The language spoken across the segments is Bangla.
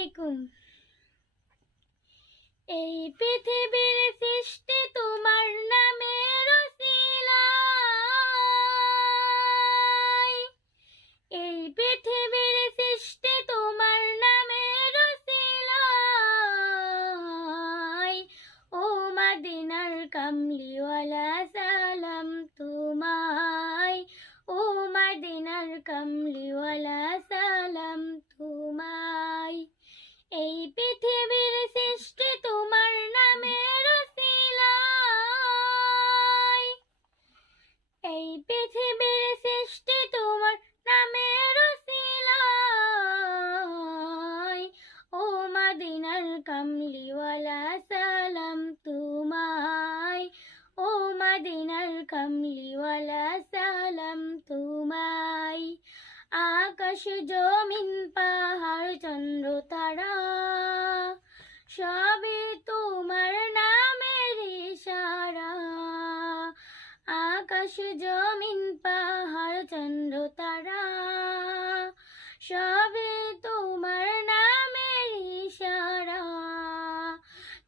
আলাইকুম। এই পৃথিবীর সৃষ্টি তোমার নামের উসিলায়, এই পৃথিবীর সৃষ্টি তোমার নামের উসিলায়। ও মদিনার কামলিওয়ালা সালাম তোমায়, ও মদিনার কামলিওয়ালা সালাম তোমায়। এই পৃথিবীর সৃষ্টি তোমার নামের উসিলায়, এই পৃথিবীর সৃষ্টি তোমার নামের উসিলায়। ও মদিনার কামলিওয়ালা সালাম তোমায়, ও মদিনার কামলিওয়ালা সালাম তোমায়। আকাশ জমিন পাহাড় চন্দ্র তারা সবই তোমার নামের ইশারা। আকাশ জমিন পাহাড় চন্দ্র তারা সবই তোমার নামের ইশারা।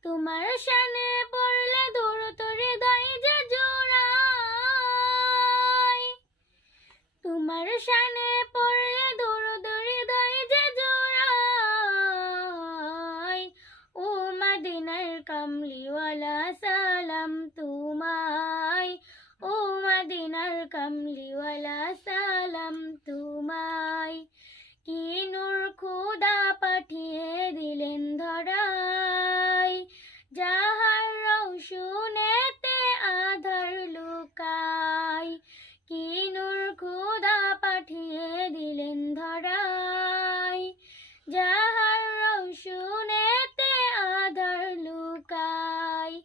তোমার শানে পড়লে দৌড়ত হৃদয় যে জোড়ায়, তোমার শানে পড়লে দৌড়ত হৃদয় যে জোড়ায়। ও মদিনার কামলিওয়ালা সালাম তোমায়, ও মদিনার কামলিওয়ালা সালাম তোমায়। কি নূর খোদা পাঠিয়ে দিলেন ধরায়, যাহার রওশনেতে আধার লুকায়। কি নূর খোদা পাঠিয়ে দিলেন ধরায়, যাহার রওশনেতে আধার লুকায়।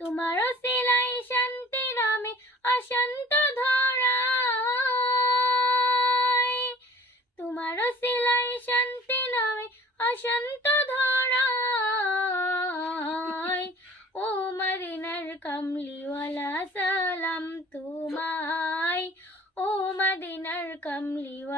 তোমার উসিলায় শান্তি নামে অশান্ত ধরায়, তোমার উসিলায় শান্তি নামে অশান্ত ধরায়। ও মদিনার কামলিওয়ালা সালাম তোমায়, ও মদিনার কামলিওয়ালা